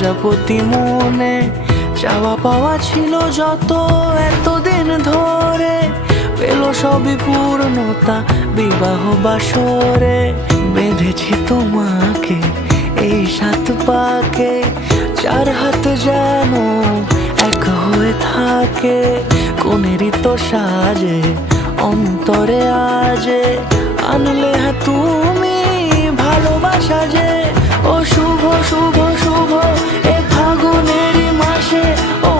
প্রজাপতি মনে চাওয়া পাওয়া ছিল যত এতদিন ধরে, পেল সবই পূর্ণতা বিবাহ বাসরে। বেঁধেছি তোমাকে এই 7 পাকে, 4 হাত যেন এক হয়ে থাকে। কোনেরই তো সাজে অন্তরে আজে আনলে হ্যাঁ তুমি ভালোবাসা যে। ও শুভ শুভ শুভ এ ফাগুনেরই মাসে, ও